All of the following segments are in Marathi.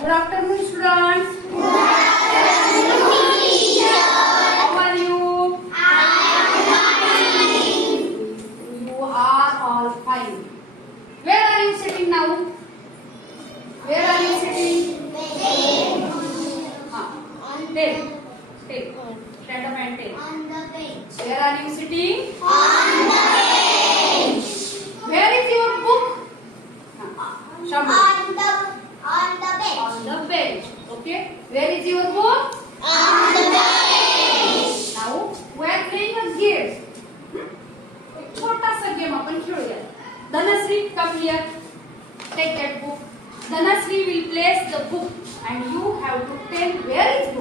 Good afternoon, students. Where is your book? Now we are playing a game. एक छोटासा गेम आपण खेळूया Dhanashree come here take that book Dhanashree will place the book and you have to tell where is book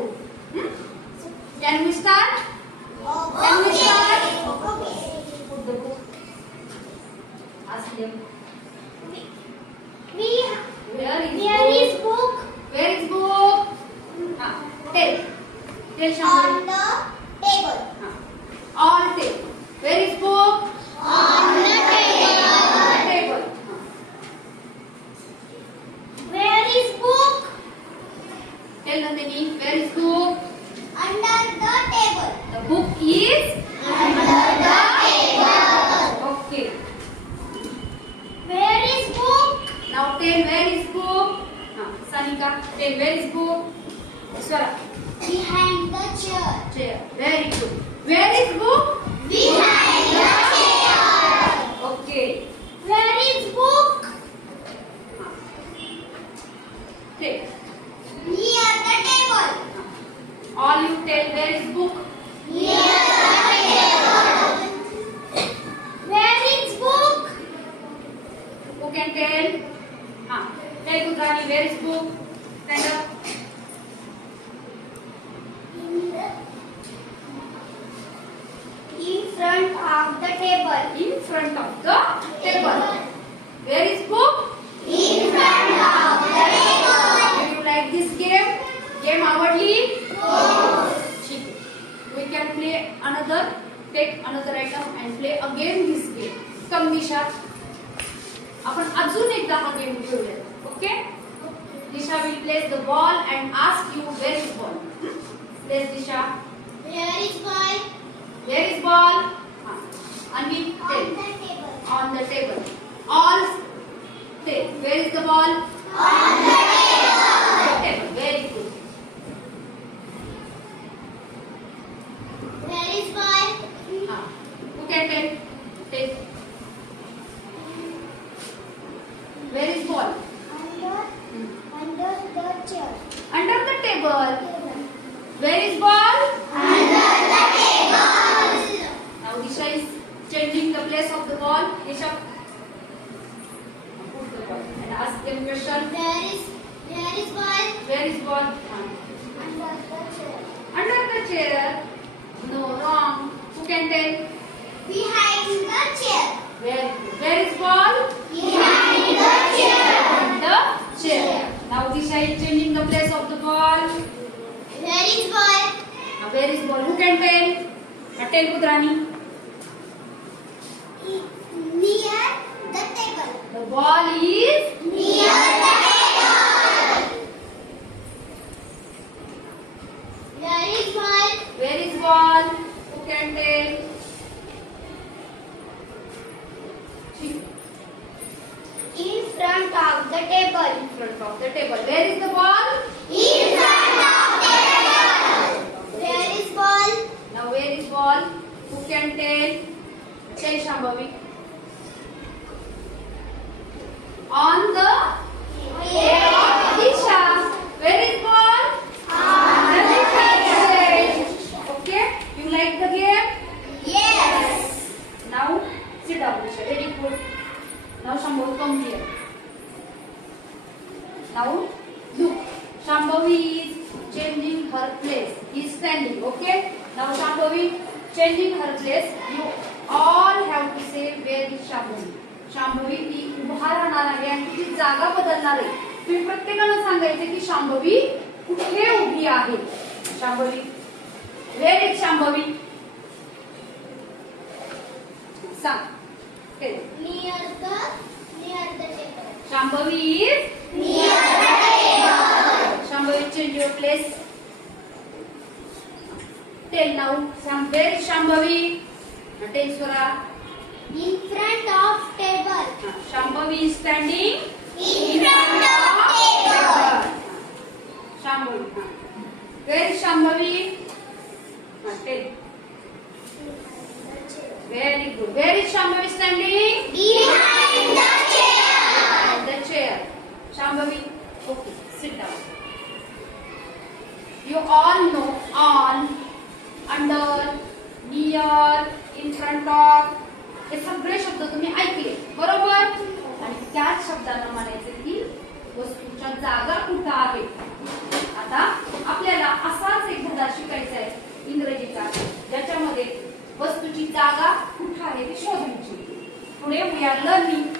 Pick. Game आवडली? ठीक. We can play another. Take another item and play again this game. Come दिशा. आपण अजून एकदा हा game खेळूया. Okay? Disha will place the ball and ask you where is ball. Place Disha. Where is ball? Where is ball? Ah. Anvi On tell. the table. On the table. All say where is the ball? On the table. The table. Very good. भेटेल Where, where is ball? Behind the chair. In the chair. Now Disha is changing the place of the ball. Where is ball? Now where is ball? Who can tell? Now tell Pudrani. Near the table. The ball is Near the table. Where is ball? where is ball? Who can tell? In front of the table. In front of the table. Where is the ball? In front of the table. Where is ball? Now where is ball? Who can tell? Tell Shambhavi. On the Shambhavi is changing her place. He is standing. Okay. Now Shambhavi changing her place. You all have to say where is Shambhavi. Shambhavi ती उभा राहणार आहे आणि तिची जागा बदलणार आहे तुम्ही प्रत्येकानं सांगायचं की शांभवी कुठे उभी आहे शांभवी वेर इज शांभवी सांग the near the table. Shambhavi is Near the table. your place. Tell now. some where is Shambhavi? Tell Swara. In front of table. Uh, Shambhavi is standing In front of table. Shambhavi. huh. Where is Shambhavi? Uh, Tell. Very good. Where is Shambhavi standing? Behind the chair. The chair. Shambhavi. Okay. Sit down. You all know on, under, near, in front of हे सगळे शब्द तुम्ही ऐकले बरोबर आणि त्याच शब्दांना म्हणायचे की वस्तूच्या जागा कुठं आहे आता आपल्याला असाच एक धडा शिकायचा आहे इंग्रजीचा ज्याच्यामध्ये वस्तूची जागा कुठं आहे ती शोधायची पुढे we are learning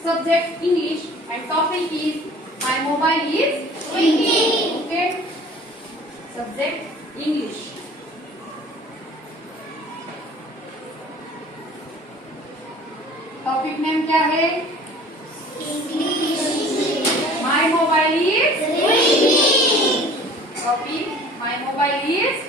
subject English and topic is my mobile is Ringing. Okay. Subject English. Topic name क्या है? My mobile is topic my mobile is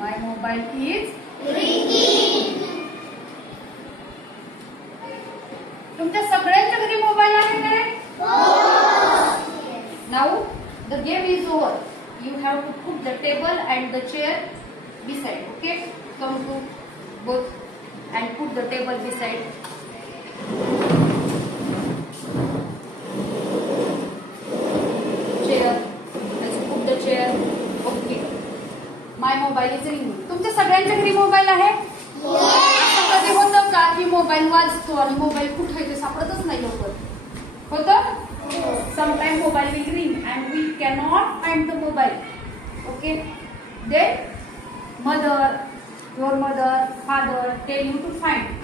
my mobile is तुमच्या सगळ्यांच्या घरी मोबाईल आहे काय Now the game is over. You have to put the table and the chair beside. Okay? Come to both and put the table beside. Chair. Let's put the chair. Okay. My mobile is ringing. तुमच्या सगळ्यांच्या घरी मोबाईल आहे कधी होतं का की मोबाईल वाजतो आणि मोबाईल कुठे ते सापडतच नाही लवकर होतं Sometimes mobile will ring and we cannot find the mobile. Okay. Then mother, your mother, father tell you to find.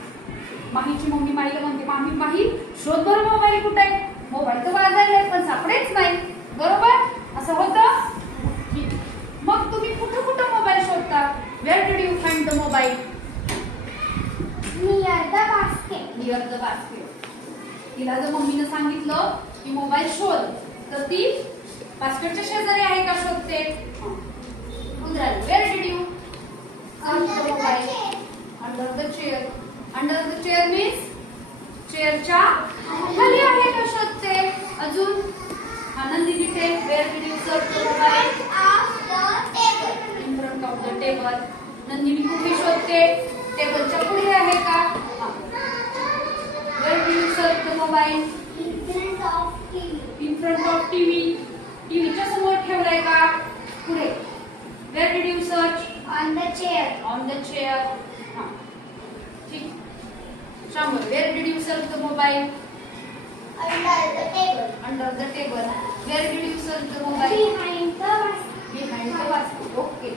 माहीची मम्मी माईला म्हणते मामी माही शोध बरं मोबाईल कुठे आहे? मोबाईल तर वाजायला आहे, पण सापडेच नाही. बरोबर? असं होतं. मग तुम्ही कुठं कुठं मोबाईल शोधता? Where did you find the mobile Near the basket. Near the basket तिला जर मम्मीनं सांगितलं की मोबाईल शोध तर ती बास्केटच्या शेजारी आहे का शोधते? उंदराला where did you Under the mobile chair. Under the chair under the chair means चेअरच्या खाली आहे का शोधते अजून आनंदी तिथे where did you search mobile Of the table. In front of the table Nandini कुठे शोधते टेबलच्या पुढे आहे का where did you search the mobile In front of TV. In front of TV टीव्हीच्या समोर ठेवलाय का पुढे where did you search On the chair. On the chair ठीक शांबर where did you search the mobile Under the table. Under the table where did you search the mobile Behind the basket. Behind the basket okay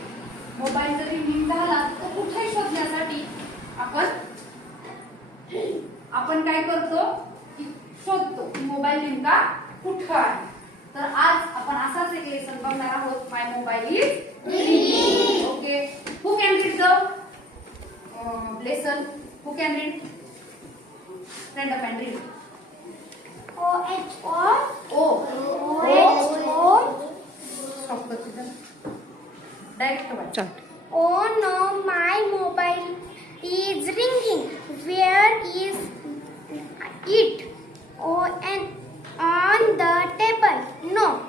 mobile जर रिंग झाला तर कुठे शोधण्यासाठी आपण आपण काय करतो की शोधतो की मोबाईल नेमका कुठं आहे. तर आज आपण असाच एक लेसन बघणार आहोत. My mobile is okay who can read the lesson who can read stand up and read. O O H O. Stop करते डायरेक्ट वाच Oh no, my mobile is ringing. Where is it? Oh, and on the table? No.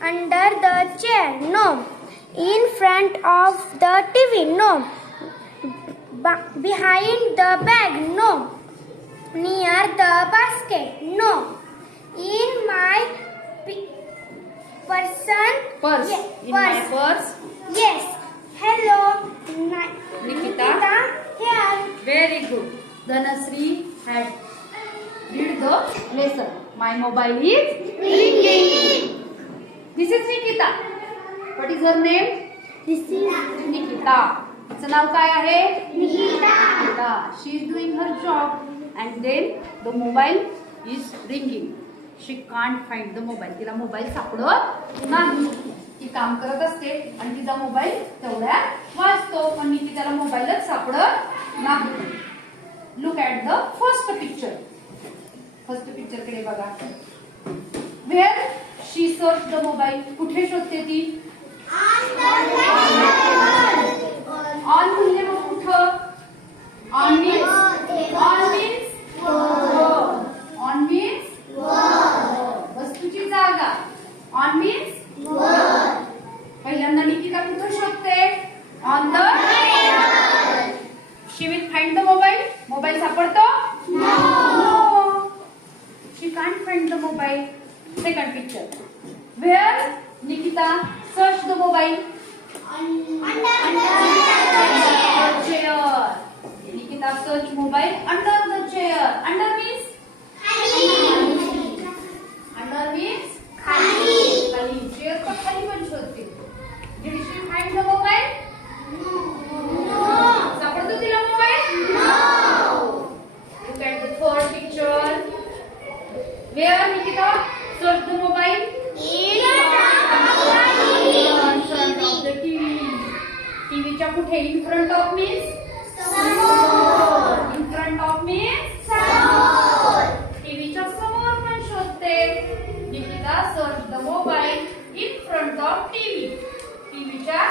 Under the chair? No. In front of the TV? No. Behind the bag? No. Near the basket? No. In my person? Purse. Yes. In purse. my purse? Yes. Hello. Nikita. Nikita. Here. Very good. Dhanasri had read the lesson. My mobile is ringing. This is Nikita. What is her name? This is Nikita. तिचं नाव काय आहे Nikita. Nikita. She is doing her job and then the mobile is ringing. She can't find the mobile. तिला मोबाईल सापडत नाही ती काम करत असते आणि तिचा मोबाईल तेवढ्यात वाजतो पण निकिताला मोबाईलच सापडत नाही. Look at the first picture first पिक्चरकडे बघा. Where she search the mobile कुठे शोधते ती? ऑन म्हणजे मग कुठं on means on she can't find the mobile second picture where Nikita search the mobile chair Nikita search mobile under the chair under means under means खाली चेअर पण खाली पण शोधते Where Nikita search the mobile? In front of the TV. TV च्या कुठे? In front of means? In front of means? TV च्या समोर पण शोधते. Nikita search the mobile in front of TV. TV च्या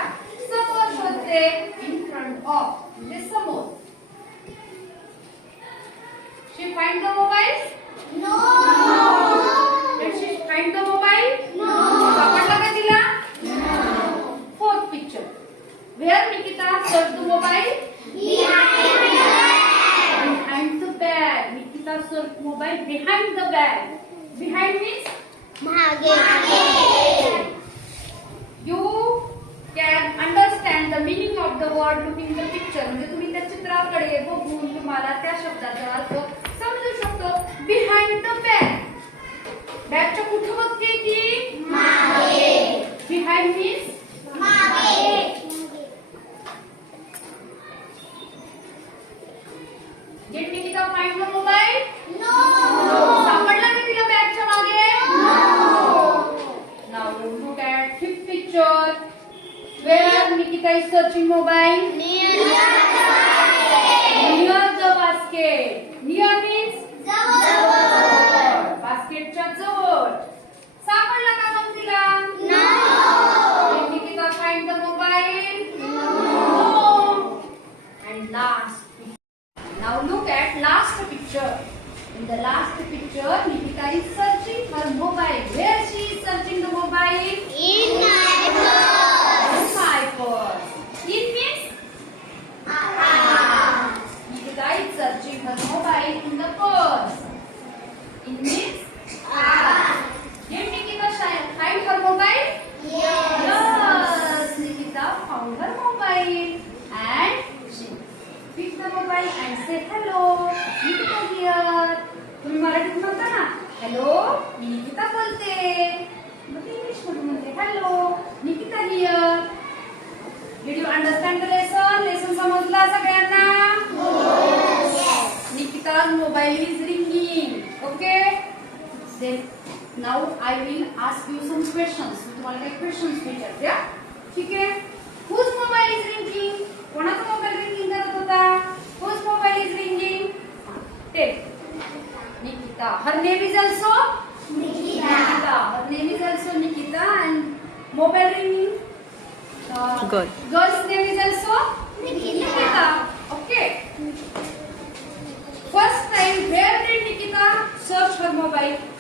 समोर शोधते. In front of म्हणजे समोर. She find the mobile? Did she Find the mobile? सापडला का तिला? Fourth picture. Where Nikita search the mobile? Behind the bag. Nikita search mobile behind the bag. Behind means you can understand the meaning of the word looking the picture. म्हणजे तुम्ही त्या चित्राकडे बघून तुम्हाला त्या शब्दाचा अर्थ समजू शकतो. Behind the bag. Back to Kuthawat Kiki. Mage. Behind Miss. Mage. Did Nikita find the mobile? No. No. Sapadla Nikita back to Mage? No. Now look at fifth picture. Where Nikita is searching mobile? Near. Near the basket. Near the at last picture. In the last picture, Nikita is searching her mobile. Where she is searching the mobile? In my then now I will ask you some questions मी तुम्हाला काही क्वेश्चन्स विचारते हा? ठीक आहे हुज मोबाईल इज़ रिंगिंग कोणाचा मोबाईल रिंगिंग करत होता? Whose mobile is ringing tell Nikita. Her name is also Nikita. Her name is also Nikita. And mobile ringing Girl. Girl's name is also Nikita. Okay first time where did Nikita search her mobile first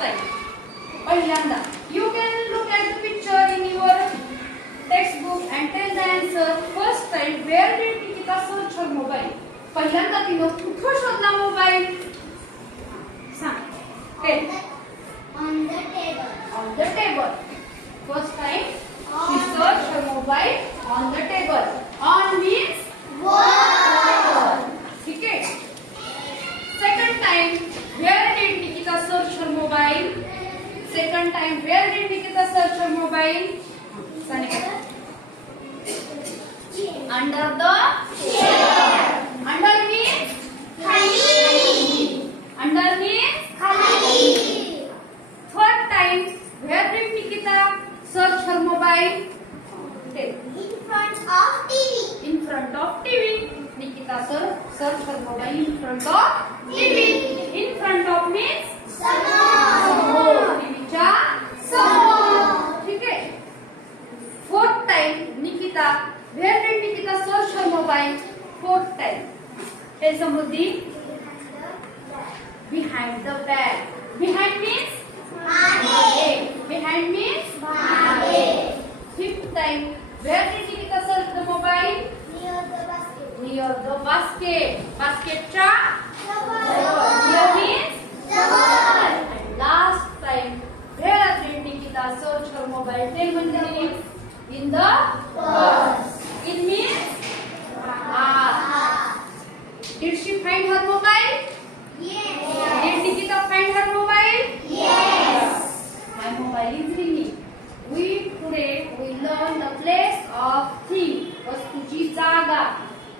time पहिल्यांदा you can look at the picture in your text book and tell the answer first time where did Nikita search her mobile पहिल्यांदा तिनं कुठं शोधला मोबाईल सांग tell On the table. on the table. First time, she searched her mobile on the table. On means Wall. ठीक है Second time, where did Nikita search her mobile? Second time, where did Nikita search her mobile? Sanika. Under the chair. Under means खाली. under means खाली. third time, where did Nikita search her mobile? front of TV. in front of TV. Nikita sir, search her mobile in front of TV. In front of means. ठीक आहे. Fourth time, Nikita. Where did Nikita search her mobile? Fourth time. Tell Samruddhi. Behind the bag. Behind means मागे. Behind means मागे. Fifth time. Where did Nikita search the mobile? Near the And last time, where did Nikita search her mobile? Tell Manjari. In the Purse. It means ah. Did she find her mobile? Yes. Did Nikita find her mobile? Yes. My mobile is ringing. We today we learn the place of thing. वस्तूची जागा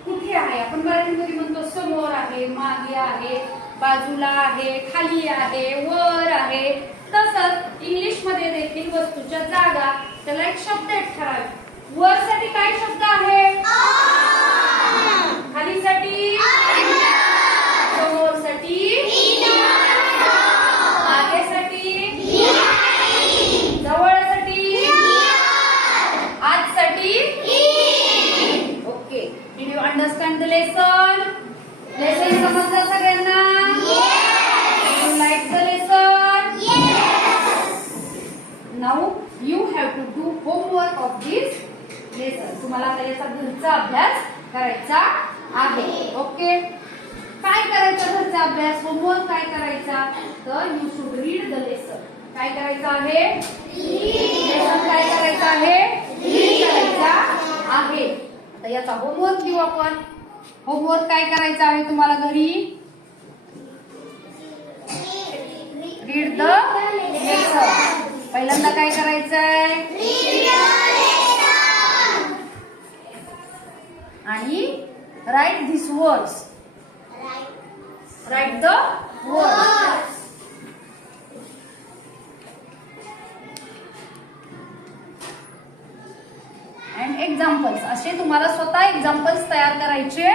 कुठे आहे आपण मराठीमध्ये म्हणतो समोर आहे मागे आहे बाजूला आहे खाली आहे वर आहे. तसंच इंग्लिशमध्ये देखील वस्तूच्या जागा. त्याला एक शब्द ठरावे वर साठी काय शब्द आहे? खालीसाठी समोरसाठी मागेसाठी जवळसाठी आजसाठी okay did you understand the lesson lesson समजलं सगळ्यांना you like the lesson now you have to do homework of this lesson तुम्हाला आता याचा घरचा अभ्यास करायचा आहे ओके काय करायचा घरचा अभ्यास होमवर्क काय करायचा तर you should read the lesson काय करायचं आहे? काय करायचं आहे? आता याचा होमवर्क घेऊ आपण. होमवर्क काय करायचं आहे तुम्हाला घरी? रीड द पहिल्यांदा काय करायचंय? आणि write this words write the words examples असे तुम्हाला स्वतः एक्झाम्पल्स तयार करायचे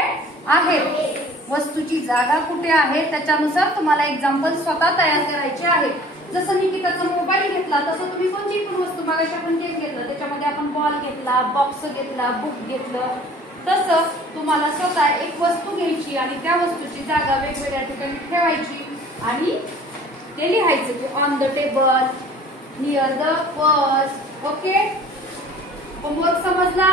आहेत. वस्तूची जागा कुठे आहे त्याच्यानुसार तुम्हाला एक्झाम्पल स्वतः तयार करायचे आहेत. जसं मी त्याचा मोबाईल घेतला तसं तुम्ही कोणती पण वस्तू मागाशी आपण जे घेतलं त्याच्यामध्ये आपण बॉल घेतला बॉक्स घेतला बुक घेतलं तसं तुम्हाला स्वतः एक वस्तू घ्यायची आणि त्या वस्तूची जागा वेगवेगळ्या ठिकाणी ठेवायची आणि ते लिहायचं की on the table near the purse okay homework समजला?